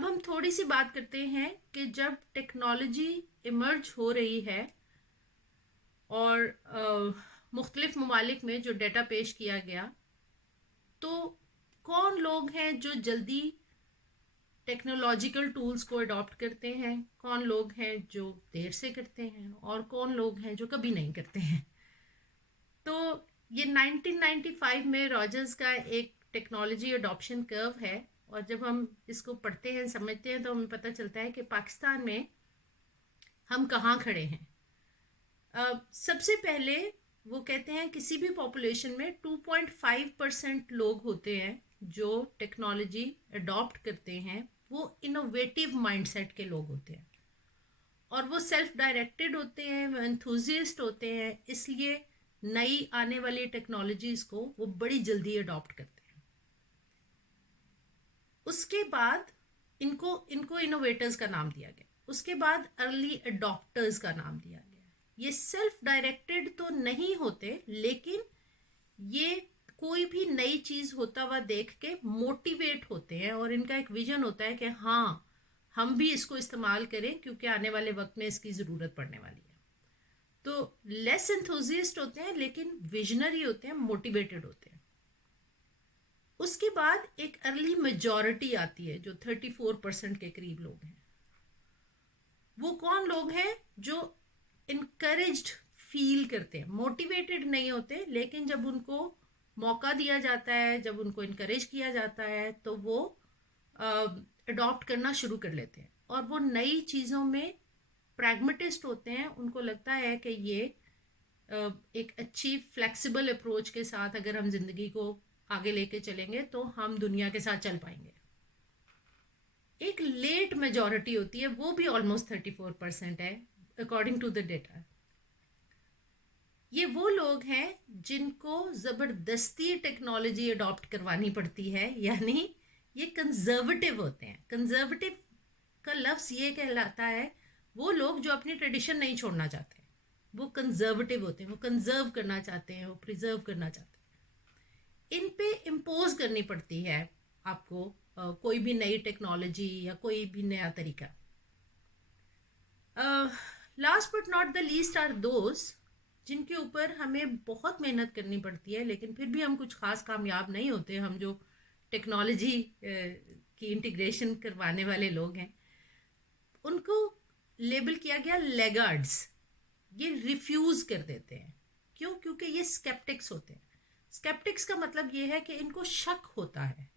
अब हम थोड़ी सी बात करते हैं कि जब टेक्नोलॉजी इमर्ज हो रही है और मुख्तलिफ ममालिक में जो डेटा पेश किया गया, तो कौन लोग हैं जो जल्दी टेक्नोलॉजिकल टूल्स को अडॉप्ट करते हैं, कौन लोग हैं जो देर से करते हैं, और कौन लोग हैं जो कभी नहीं करते हैं। तो ये 1995 में रॉजर्स का एक टेक्नोलॉजी अडॉप्शन कर्व है, और जब हम इसको पढ़ते हैं समझते हैं तो हमें पता चलता है कि पाकिस्तान में हम कहाँ खड़े हैं। सबसे पहले वो कहते हैं किसी भी पॉपुलेशन में 2.5% लोग होते हैं जो टेक्नोलॉजी अडॉप्ट करते हैं, वो इनोवेटिव माइंडसेट के लोग होते हैं, और वो सेल्फ डायरेक्टेड होते हैं, वो एंथुजियास्ट होते हैं, इसलिए नई आने वाली टेक्नोलॉजीज को वो बड़ी जल्दी अडॉप्ट करते हैं। उसके बाद इनको इनको इनोवेटर्स का नाम दिया गया। उसके बाद अर्ली अडॉप्टर्स का नाम दिया गया। ये सेल्फ डायरेक्टेड तो नहीं होते, लेकिन ये कोई भी नई चीज होता हुआ देख के मोटिवेट होते हैं, और इनका एक विजन होता है कि हाँ, हम भी इसको इस्तेमाल करें क्योंकि आने वाले वक्त में इसकी जरूरत पड़ने वाली है। तो लेस एंथुजियास्ट होते हैं, लेकिन विजनरी होते हैं, मोटिवेटेड होते हैं। उसके बाद एक अर्ली मेजॉरिटी आती है जो 34% के करीब लोग हैं। वो कौन लोग हैं? जो इनकरेज्ड फील करते हैं, मोटिवेटेड नहीं होते, लेकिन जब उनको मौका दिया जाता है, जब उनको इनकरेज किया जाता है, तो वो अडॉप्ट करना शुरू कर लेते हैं, और वो नई चीज़ों में प्रैग्मेटिस्ट होते हैं। उनको लगता है कि ये एक अच्छी फ्लेक्सिबल अप्रोच के साथ अगर हम जिंदगी को आगे लेके चलेंगे तो हम दुनिया के साथ चल पाएंगे। एक लेट मेजॉरिटी होती है, वो भी ऑलमोस्ट 34% है अकॉर्डिंग टू द डेटा। ये वो लोग हैं जिनको जबरदस्ती टेक्नोलॉजी अडॉप्ट करवानी पड़ती है, यानी ये कंजर्वेटिव होते हैं। कंजर्वेटिव का लफ्ज़ ये कहलाता है वो लोग जो अपनी ट्रेडिशन नहीं छोड़ना चाहते, वो कंजर्वेटिव होते हैं, वो कंजर्व करना चाहते हैं, वो प्रिजर्व करना चाहते हैं। इन पे इम्पोज करनी पड़ती है आपको कोई भी नई टेक्नोलॉजी या कोई भी नया तरीका। Last but not the least are those जिनके ऊपर हमें बहुत मेहनत करनी पड़ती है, लेकिन फिर भी हम कुछ खास कामयाब नहीं होते। हम जो टेक्नोलॉजी की इंटीग्रेशन करवाने वाले लोग हैं, उनको लेबल किया गया लेगार्ड्स। ये रिफ्यूज कर देते हैं। क्यों? क्योंकि ये स्केप्टिक्स होते हैं। स्केप्टिक्स का मतलब ये है कि इनको शक होता है,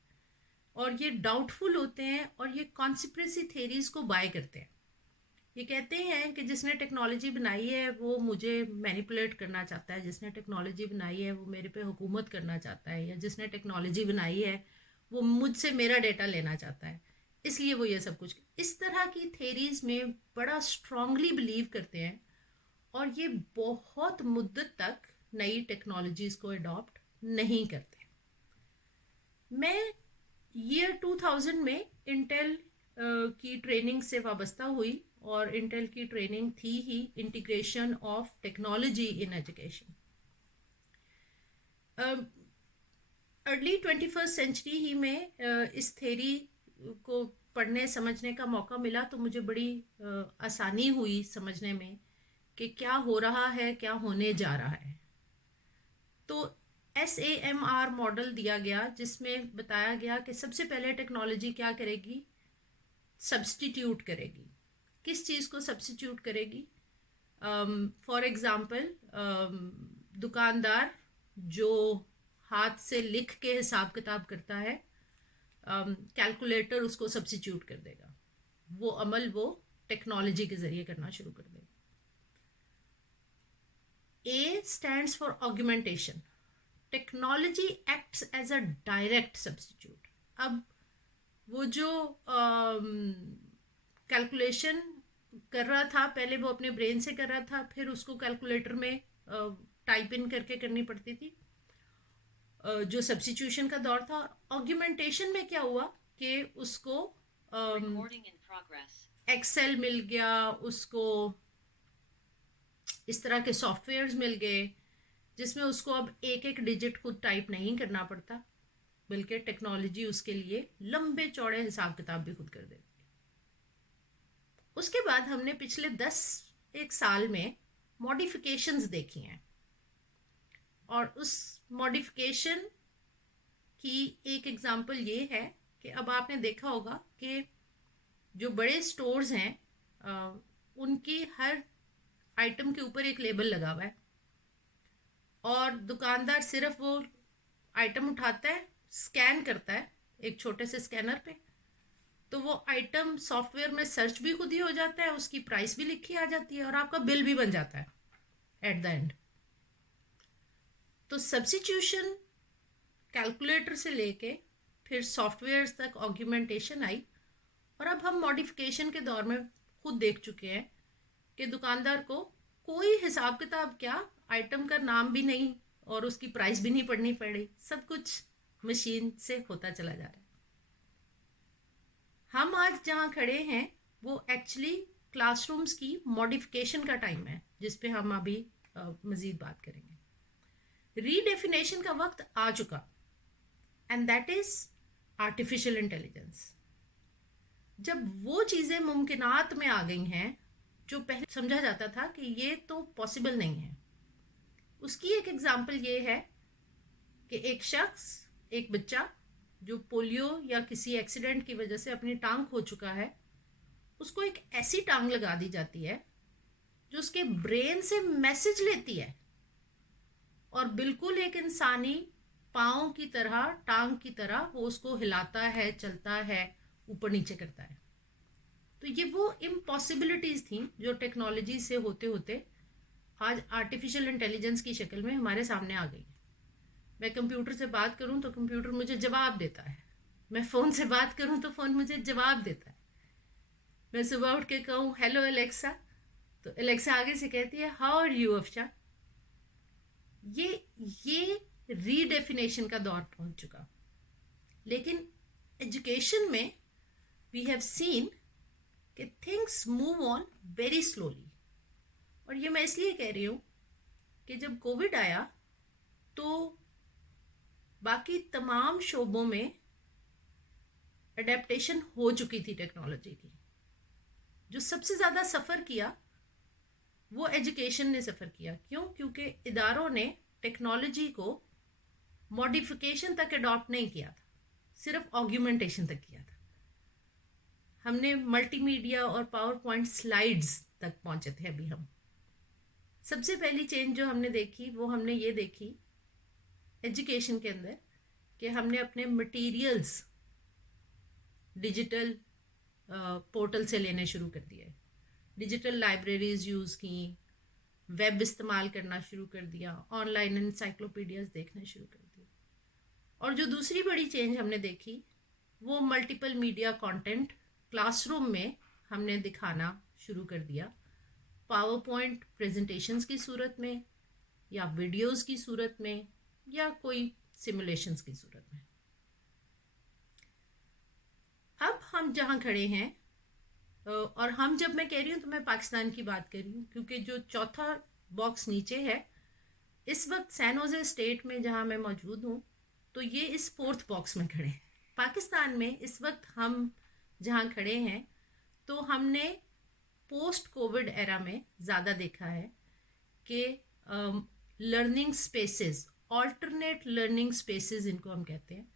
और ये डाउटफुल होते हैं, और ये कॉन्स्पिरेसी थेरीज को बाय करते हैं। ये कहते हैं कि जिसने टेक्नोलॉजी बनाई है वो मुझे मैनिपुलेट करना चाहता है, जिसने टेक्नोलॉजी बनाई है वो मेरे पे हुकूमत करना चाहता है, या जिसने टेक्नोलॉजी बनाई है वो मुझसे मेरा डेटा लेना चाहता है, इसलिए वो ये सब कुछ। इस तरह की थेरीज में बड़ा स्ट्रांगली बिलीव करते हैं, और ये बहुत मुद्दत तक नई टेक्नोलॉजीज को अडॉप्ट नहीं करते। मैं ईयर 2000 में इंटेल की ट्रेनिंग से वाबस्ता हुई, और इंटेल की ट्रेनिंग थी ही integration of technology in education. Early 21st century ही में इस थेरी को पढ़ने समझने का मौका मिला, तो मुझे बड़ी आसानी हुई समझने में कि क्या हो रहा है, क्या होने जा रहा है। तो SAMR मॉडल दिया गया, जिसमें बताया गया कि सबसे पहले टेक्नोलॉजी क्या करेगी? सब्स्टिट्यूट करेगी। किस चीज़ को सब्स्टिट्यूट करेगी? फॉर एग्जाम्पल, दुकानदार जो हाथ से लिख के हिसाब किताब करता है, कैलकुलेटर उसको सब्स्टिट्यूट कर देगा। वो अमल वो टेक्नोलॉजी के जरिए करना शुरू कर देगा। A stands for augmentation. Technology acts as a direct substitute. अब वो जो कैलकुलेशन कर रहा था, पहले वो अपने ब्रेन से कर रहा था, फिर उसको कैलकुलेटर में टाइप इन करके करनी पड़ती थी, जो सब्स्टिट्यूशन का दौर था। ऑग्यूमेंटेशन में क्या हुआ कि उसको एक्सेल मिल गया, उसको इस तरह के सॉफ्टवेयर्स मिल गए जिसमें उसको अब एक एक डिजिट खुद टाइप नहीं करना पड़ता, बल्कि टेक्नोलॉजी उसके लिए लंबे चौड़े हिसाब किताब भी खुद कर देती है। उसके बाद हमने पिछले 1 साल में मॉडिफिकेशंस देखी हैं, और उस मॉडिफिकेशन की एक एग्जांपल ये है कि अब आपने देखा होगा कि जो बड़े स्टोर्स हैं उनकी हर आइटम के ऊपर एक लेबल लगा हुआ है, और दुकानदार सिर्फ वो आइटम उठाता है, स्कैन करता है एक छोटे से स्कैनर पे, तो वो आइटम सॉफ्टवेयर में सर्च भी खुद ही हो जाता है, उसकी प्राइस भी लिखी आ जाती है, और आपका बिल भी बन जाता है एट द एंड। तो सब्स्टिट्यूशन कैलकुलेटर से लेके फिर सॉफ्टवेयर तक ऑग्यूमेंटेशन आई, और अब हम मॉडिफिकेशन के दौर में खुद देख चुके हैं कि दुकानदार को कोई हिसाब किताब क्या, आइटम का नाम भी नहीं और उसकी प्राइस भी नहीं पढ़नी पड़ी, सब कुछ मशीन से होता चला जा रहा है। हम आज जहाँ खड़े हैं वो एक्चुअली क्लासरूम्स की मॉडिफिकेशन का टाइम है, जिस पे हम अभी मज़ीद बात करेंगे। रीडेफिनेशन का वक्त आ चुका, and that is artificial intelligence. जब वो चीज़ें मुमकिनात में आ गई हैं जो पहले समझा जाता था कि ये तो पॉसिबल नहीं है, उसकी एक एग्जांपल ये है कि एक शख्स, एक बच्चा जो पोलियो या किसी एक्सीडेंट की वजह से अपनी टांग खो चुका है, उसको एक ऐसी टांग लगा दी जाती है जो उसके ब्रेन से मैसेज लेती है और बिल्कुल एक इंसानी पाँव की तरह, टांग की तरह वो उसको हिलाता है, चलता है, ऊपर नीचे करता है। तो ये वो इम्पॉसिबिलिटीज़ थी जो टेक्नोलॉजी से होते होते आज आर्टिफिशियल इंटेलिजेंस की शक्ल में हमारे सामने आ गई। मैं कंप्यूटर से बात करूं तो कंप्यूटर मुझे जवाब देता है, मैं फ़ोन से बात करूं तो फ़ोन मुझे जवाब देता है। मैं सुबह उठ के कहूँ हेलो एलेक्सा, तो एलेक्सा आगे से कहती है हाउ आर यू अफशा। ये रीडेफिनेशन का दौर पहुंच चुका। लेकिन एजुकेशन में वी हैव सीन कि things move on very slowly, और ये मैं इसलिए कह रही हूँ कि जब कोविड आया तो बाकी तमाम शोबों में अडेप्टेशन हो चुकी थी टेक्नोलॉजी की। जो सबसे ज़्यादा सफ़र किया वो एजुकेशन ने सफ़र किया। क्यों? क्योंकि इदारों ने टेक्नोलॉजी को मॉडिफिकेशन तक अडॉप्ट नहीं किया था, सिर्फ ऑग्यूमेंटेशन तक किया था। हमने मल्टीमीडिया और पावर पॉइंट स्लाइड्स तक पहुंचे थे अभी हम। सबसे पहली चेंज जो हमने देखी वो हमने ये देखी एजुकेशन के अंदर कि हमने अपने मटेरियल्स डिजिटल पोर्टल से लेने शुरू कर दिए, डिजिटल लाइब्रेरीज यूज़ की, वेब इस्तेमाल करना शुरू कर दिया, ऑनलाइन इंसाइक्लोपीडियाज देखना शुरू कर दिया। और जो दूसरी बड़ी चेंज हमने देखी वो मल्टीपल मीडिया कंटेंट क्लासरूम में हमने दिखाना शुरू कर दिया, पावर पॉइंट प्रेजेंटेशंस की सूरत में या वीडियोस की सूरत में या कोई सिमुलेशंस की सूरत में। अब हम जहाँ खड़े हैं, और हम जब मैं कह रही हूँ तो मैं पाकिस्तान की बात कर रही हूँ, क्योंकि जो चौथा बॉक्स नीचे है इस वक्त सैन होजे स्टेट में जहाँ मैं मौजूद हूँ, तो ये इस 4th बॉक्स में खड़े हैं। पाकिस्तान में इस वक्त हम जहाँ खड़े हैं तो हमने पोस्ट कोविड एरा में ज़्यादा देखा है कि learning spaces, alternate learning spaces इनको हम कहते हैं,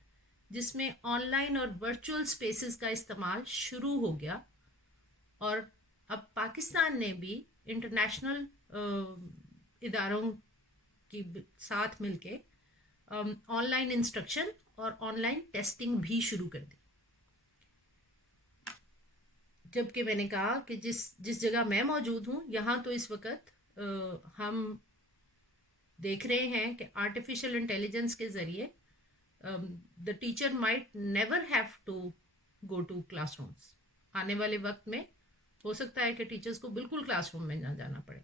जिसमें ऑनलाइन और वर्चुअल स्पेसेस का इस्तेमाल शुरू हो गया। और अब पाकिस्तान ने भी इंटरनेशनल इदारों के साथ मिलके ऑनलाइन इंस्ट्रक्शन और ऑनलाइन टेस्टिंग भी शुरू कर दी। जबकि मैंने कहा कि जिस जगह मैं मौजूद हूँ यहाँ तो इस वक्त हम देख रहे हैं कि आर्टिफिशियल इंटेलिजेंस के ज़रिए the teacher might never have to go to classrooms. आने वाले वक्त में हो सकता है कि टीचर्स को बिल्कुल क्लासरूम में ना जाना पड़े।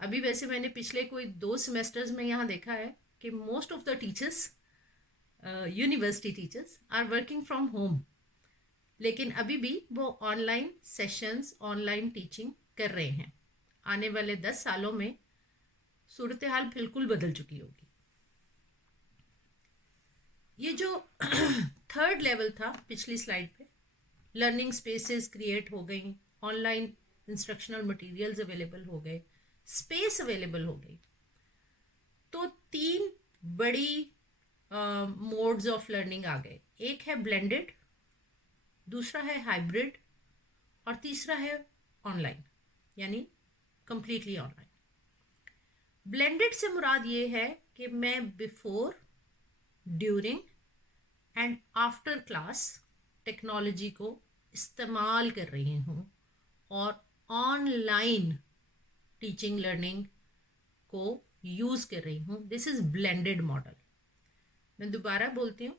अभी वैसे मैंने पिछले कोई 2 सेमेस्टर्स में यहाँ देखा है कि most of the teachers, university teachers are working from home, लेकिन अभी भी वो ऑनलाइन सेशंस, ऑनलाइन टीचिंग कर रहे हैं। आने वाले 10 सालों में सूरत हाल बिल्कुल बदल चुकी होगी। ये जो 3rd लेवल था पिछली स्लाइड पे, लर्निंग स्पेसेस क्रिएट हो गई, ऑनलाइन इंस्ट्रक्शनल मटेरियल्स अवेलेबल हो गए, स्पेस अवेलेबल हो गई, तो 3 बड़ी मोड्स ऑफ लर्निंग आ गए। एक है ब्लेंडेड, दूसरा है हाइब्रिड, और तीसरा है ऑनलाइन, यानी कंप्लीटली ऑनलाइन। ब्लेंडेड से मुराद ये है कि मैं before, during and after class technology को इस्तेमाल कर रही हूँ और ऑनलाइन टीचिंग लर्निंग को यूज़ कर रही हूँ। This is blended model. मैं दोबारा बोलती हूँ,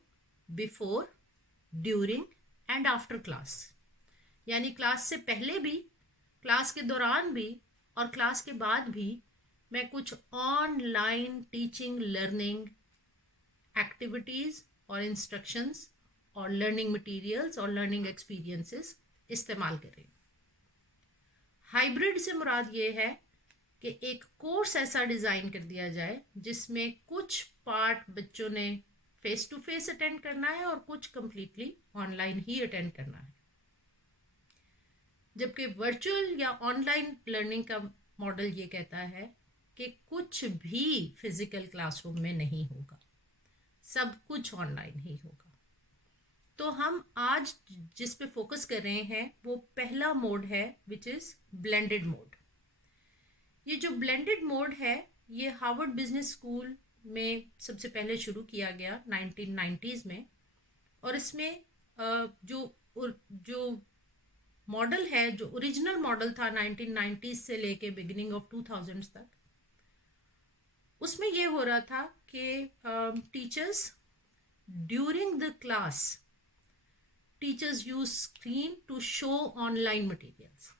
before, during and after class, यानी क्लास से पहले भी, क्लास के दौरान भी और क्लास के बाद भी मैं कुछ ऑनलाइन टीचिंग लर्निंग एक्टिविटीज़ और इंस्ट्रक्शंस और लर्निंग मटेरियल्स और लर्निंग एक्सपीरियंसेस इस्तेमाल कर रही हूँ। हाइब्रिड से मुराद ये है कि एक कोर्स ऐसा डिज़ाइन कर दिया जाए जिसमें कुछ पार्ट बच्चों ने फेस टू फेस अटेंड करना है और कुछ कंप्लीटली ऑनलाइन ही अटेंड करना है। जबकि वर्चुअल या ऑनलाइन लर्निंग का मॉडल ये कहता है कि कुछ भी फिजिकल क्लासरूम में नहीं होगा, सब कुछ ऑनलाइन ही होगा। तो हम आज जिस पे फोकस कर रहे हैं वो पहला मोड है, विच इज़ ब्लेंडेड मोड। ये जो ब्लेंडेड मोड है ये हार्वर्ड बिजनेस स्कूल में सबसे पहले शुरू किया गया 1990s में, और इसमें जो मॉडल है, जो ओरिजिनल मॉडल था 1990s से लेके बिगिनिंग ऑफ 2000s तक, उसमें ये हो रहा था कि teachers during the class, teachers use screen to show online materials.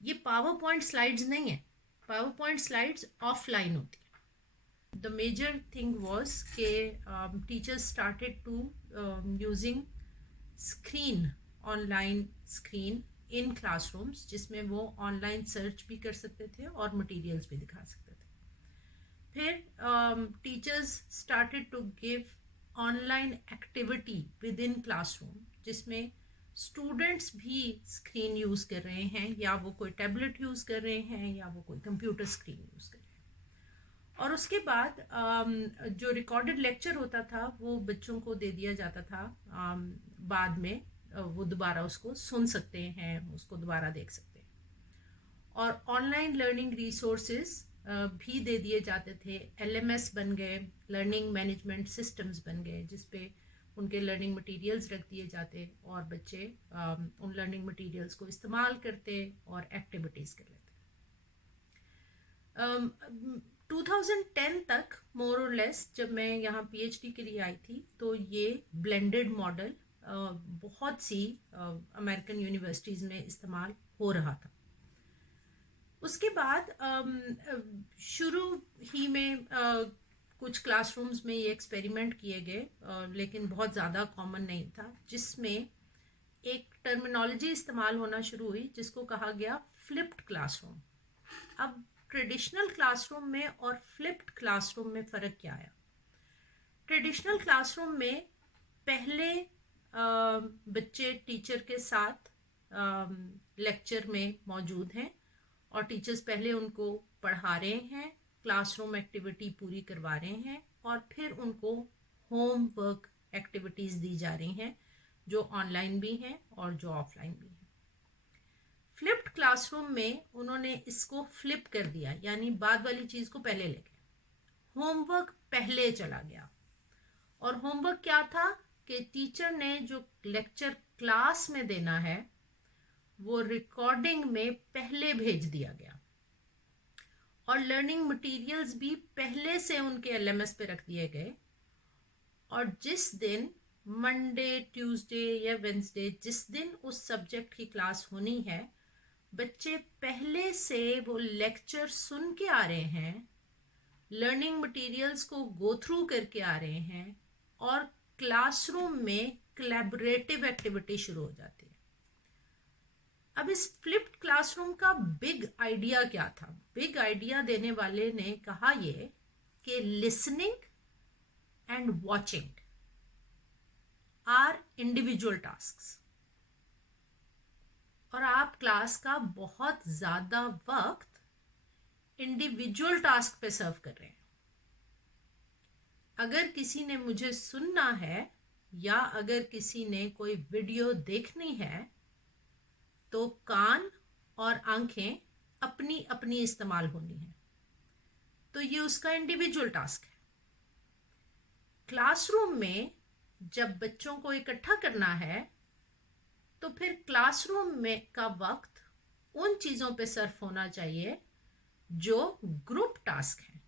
ये पावर पॉइंट स्लाइड्स नहीं है, पावर पॉइंट स्लाइड्स ऑफलाइन होती है। द मेजर थिंग वॉज के teachers started to using screen, online screen in classrooms, जिसमें वो online search भी कर सकते थे और मटेरियल्स भी दिखा सकते थे। फिर teachers started to give online activity within classroom, जिसमें स्टूडेंट्स भी स्क्रीन यूज़ कर रहे हैं, या वो कोई टैबलेट यूज़ कर रहे हैं या वो कोई कंप्यूटर स्क्रीन यूज़ कर रहे हैं। और उसके बाद जो रिकॉर्डेड लेक्चर होता था वो बच्चों को दे दिया जाता था, बाद में वो दोबारा उसको सुन सकते हैं, उसको दोबारा देख सकते हैं। और ऑनलाइन लर्निंग रिसोर्सेज भी दे दिए जाते थे। LMS बन गए, लर्निंग मैनेजमेंट सिस्टम्स बन गए, जिसपे उनके लर्निंग मटेरियल्स रख दिए जाते और बच्चे उन लर्निंग मटेरियल्स को इस्तेमाल करते और एक्टिविटीज़ कर लेते। 2010 तक मोर और लेस, जब मैं यहाँ PhD के लिए आई थी, तो ये ब्लेंडेड मॉडल बहुत सी अमेरिकन यूनिवर्सिटीज़ में इस्तेमाल हो रहा था। उसके बाद शुरू ही में कुछ क्लासरूम्स में ये एक्सपेरिमेंट किए गए, लेकिन बहुत ज़्यादा कॉमन नहीं था, जिसमें एक टर्मिनोलॉजी इस्तेमाल होना शुरू हुई जिसको कहा गया फ्लिप्ड क्लासरूम। अब ट्रेडिशनल क्लासरूम में और फ्लिप्ड क्लासरूम में फ़र्क क्या आया? ट्रेडिशनल क्लासरूम में पहले बच्चे टीचर के साथ लेक्चर में मौजूद हैं और टीचर्स पहले उनको पढ़ा रहे हैं, क्लासरूम एक्टिविटी पूरी करवा रहे हैं, और फिर उनको होम वर्क एक्टिविटीज़ दी जा रही हैं जो ऑनलाइन भी हैं और जो ऑफलाइन भी हैं। फ्लिप्ड क्लासरूम में उन्होंने इसको फ्लिप कर दिया, यानी बाद वाली चीज़ को पहले ले गए, होमवर्क पहले चला गया। और होमवर्क क्या था कि टीचर ने जो लेक्चर क्लास में देना है वो रिकॉर्डिंग में पहले भेज दिया गया, और लर्निंग मटेरियल्स भी पहले से उनके LMS पे रख दिए गए। और जिस दिन मंडे, ट्यूसडे या वेंसडे, जिस दिन उस सब्जेक्ट की क्लास होनी है, बच्चे पहले से वो लेक्चर सुन के आ रहे हैं, लर्निंग मटेरियल्स को गो थ्रू करके आ रहे हैं, और क्लासरूम में कोलैबोरेटिव एक्टिविटी शुरू हो जाती है। अब इस फ्लिप्ड क्लासरूम का बिग आइडिया क्या था? बिग आइडिया देने वाले ने कहा ये कि listening and watching our individual tasks. और आप क्लास का बहुत ज़्यादा वक्त इंडिविजुअल टास्क पे सर्व कर रहे हैं। अगर किसी ने मुझे सुनना है या अगर किसी ने कोई वीडियो देखनी है तो कान और आंखें अपनी अपनी इस्तेमाल होनी है, तो ये उसका इंडिविजुअल टास्क है। क्लासरूम में जब बच्चों को इकट्ठा करना है तो फिर क्लासरूम में का वक्त उन चीज़ों पे सर्फ होना चाहिए जो ग्रुप टास्क हैं,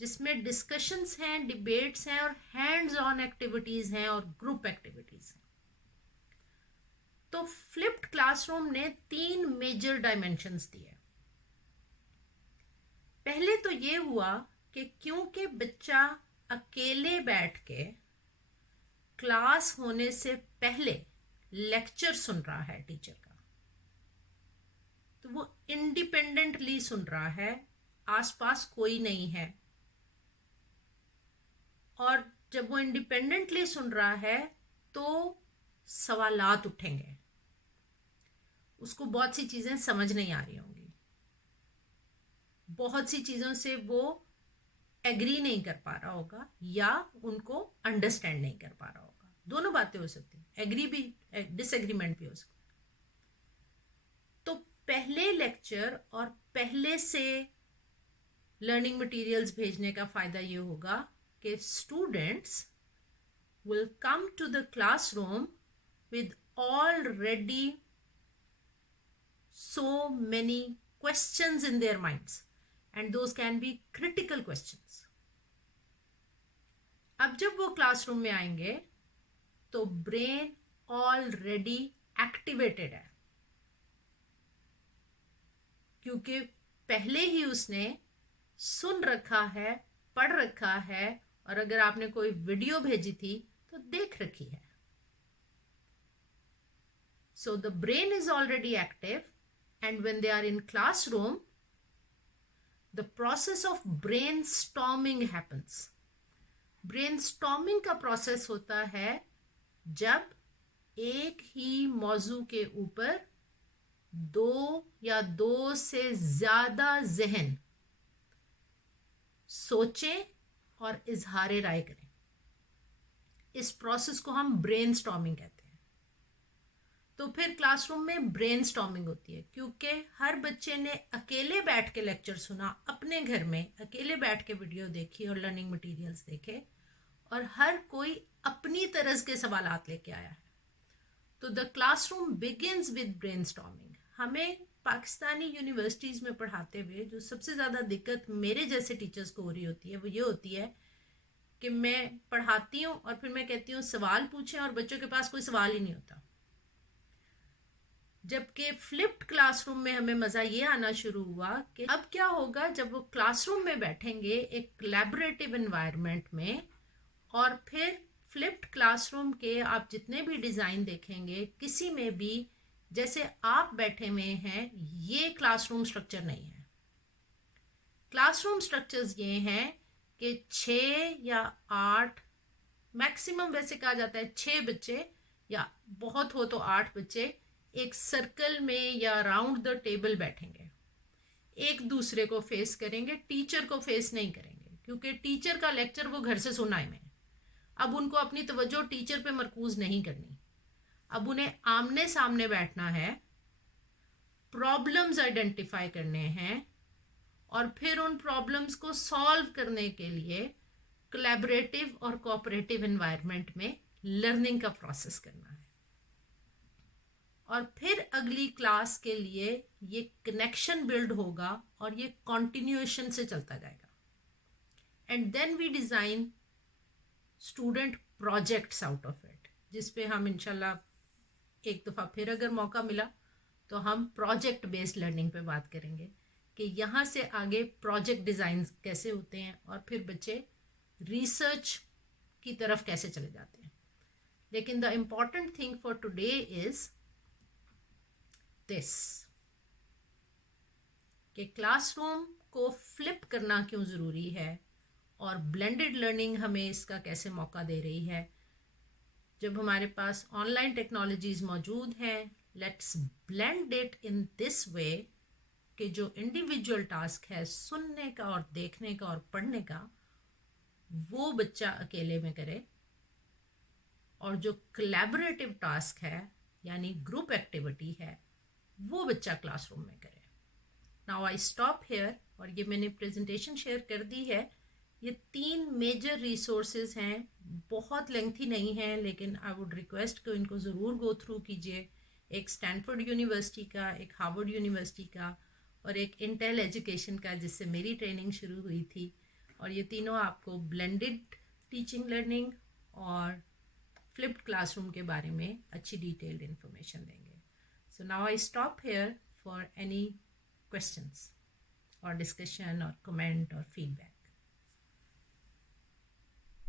जिसमें डिस्कशंस हैं, डिबेट्स हैं और हैंड्स ऑन एक्टिविटीज़ हैं और ग्रुप एक्टिविटीज़ हैं। तो फ्लिप्ड क्लासरूम ने 3 मेजर डायमेंशंस दिए। पहले तो ये हुआ कि क्योंकि बच्चा अकेले बैठ के क्लास होने से पहले लेक्चर सुन रहा है टीचर का, तो वो इंडिपेंडेंटली सुन रहा है, आसपास कोई नहीं है। और जब वो इंडिपेंडेंटली सुन रहा है तो सवालात उठेंगे, उसको बहुत सी चीज़ें समझ नहीं आ रही होंगी, बहुत सी चीज़ों से वो एग्री नहीं कर पा रहा होगा या उनको अंडरस्टैंड नहीं कर पा रहा होगा। दोनों बातें हो सकती हैं, एग्री भी, डिसएग्रीमेंट भी हो सकता है। तो पहले लेक्चर और पहले से लर्निंग मटेरियल्स भेजने का फ़ायदा ये होगा कि students will come to the classroom with already so many questions in their minds, and those can be critical questions. अब जब वो क्लासरूम में आएंगे तो ब्रेन ऑलरेडी एक्टिवेटेड है, क्योंकि पहले ही उसने सुन रखा है, पढ़ रखा है, और अगर आपने कोई वीडियो भेजी थी तो देख रखी है। So the brain is already active, and when they are in classroom, the process of brainstorming happens. Brainstorming का process होता है जब एक ही मौजू के ऊपर 2 या 2 से ज़्यादा ज़हन सोचें और इजहार राय करें। इस प्रोसेस को हम ब्रेनस्टॉर्मिंग कहते हैं। तो फिर क्लासरूम में ब्रेनस्टॉर्मिंग होती है, क्योंकि हर बच्चे ने अकेले बैठ के लेक्चर सुना, अपने घर में अकेले बैठ के वीडियो देखी और लर्निंग मटेरियल्स देखे, और हर कोई अपनी तरह के सवालात लेके आया है। तो the classroom begins with brainstorming. हमें पाकिस्तानी यूनिवर्सिटीज़ में पढ़ाते हुए जो सबसे ज़्यादा दिक्कत मेरे जैसे टीचर्स को हो रही होती है वो ये होती है कि मैं पढ़ाती हूँ और फिर मैं कहती हूँ सवाल पूछें, और बच्चों के पास कोई सवाल ही नहीं होता। जबकि फ्लिप्ड क्लासरूम में हमें मज़ा ये आना शुरू हुआ कि अब क्या होगा जब वो क्लासरूम में बैठेंगे एक कोलैबोरेटिव एनवायरनमेंट में, और फिर फ्लिप्ड क्लासरूम के आप जितने भी डिज़ाइन देखेंगे किसी में भी जैसे आप बैठे हुए हैं, ये क्लासरूम स्ट्रक्चर नहीं है। क्लासरूम स्ट्रक्चर्स ये हैं कि 6 या 8, मैक्सिमम वैसे कहा जाता है 6 बच्चे या बहुत हो तो 8 बच्चे एक सर्कल में या राउंड द टेबल बैठेंगे, एक दूसरे को फेस करेंगे, टीचर को फेस नहीं करेंगे, क्योंकि टीचर का लेक्चर वो घर से सुना है। अब उनको अपनी तवज्जो टीचर पे मरकूज नहीं करनी, अब उन्हें आमने सामने बैठना है, प्रॉब्लम्स आइडेंटिफाई करने हैं, और फिर उन प्रॉब्लम्स को सॉल्व करने के लिए कोलैबोरेटिव और कोऑपरेटिव एनवायरनमेंट में लर्निंग का प्रोसेस करना है। और फिर अगली क्लास के लिए ये कनेक्शन बिल्ड होगा और ये कॉन्टिन्यूएशन से चलता जाएगा। And then we design student projects out of it, जिस पे हम इंशाल्लाह एक दफ़ा फिर अगर मौका मिला तो हम प्रोजेक्ट बेस्ड लर्निंग पे बात करेंगे कि यहाँ से आगे प्रोजेक्ट डिज़ाइन कैसे होते हैं और फिर बच्चे रिसर्च की तरफ कैसे चले जाते हैं। लेकिन the important thing for today is this कि क्लासरूम को फ्लिप करना क्यों ज़रूरी है और ब्लेंडेड लर्निंग हमें इसका कैसे मौका दे रही है। जब हमारे पास ऑनलाइन टेक्नोलॉजीज़ मौजूद हैं, let's blend it in this way कि जो इंडिविजुअल टास्क है सुनने का और देखने का और पढ़ने का, वो बच्चा अकेले में करे, और जो कोलैबोरेटिव टास्क है यानी ग्रुप एक्टिविटी है वो बच्चा क्लासरूम में करे. नाउ आई स्टॉप हेयर, और ये मैंने प्रेजेंटेशन शेयर कर दी है. ये 3 मेजर रिसोर्सेज हैं, बहुत लेंथी नहीं है, लेकिन आई वुड रिक्वेस्ट कि इनको ज़रूर गो थ्रू कीजिए. एक स्टैनफोर्ड यूनिवर्सिटी का, एक हार्वर्ड यूनिवर्सिटी का, और एक इंटेल एजुकेशन का जिससे मेरी ट्रेनिंग शुरू हुई थी. और ये तीनों आपको ब्लेंडेड टीचिंग लर्निंग और फ्लिप्ड क्लासरूम के बारे में अच्छी डिटेल्ड इन्फॉर्मेशन देंगे. So now I stop here for any questions or discussion or comment or feedback.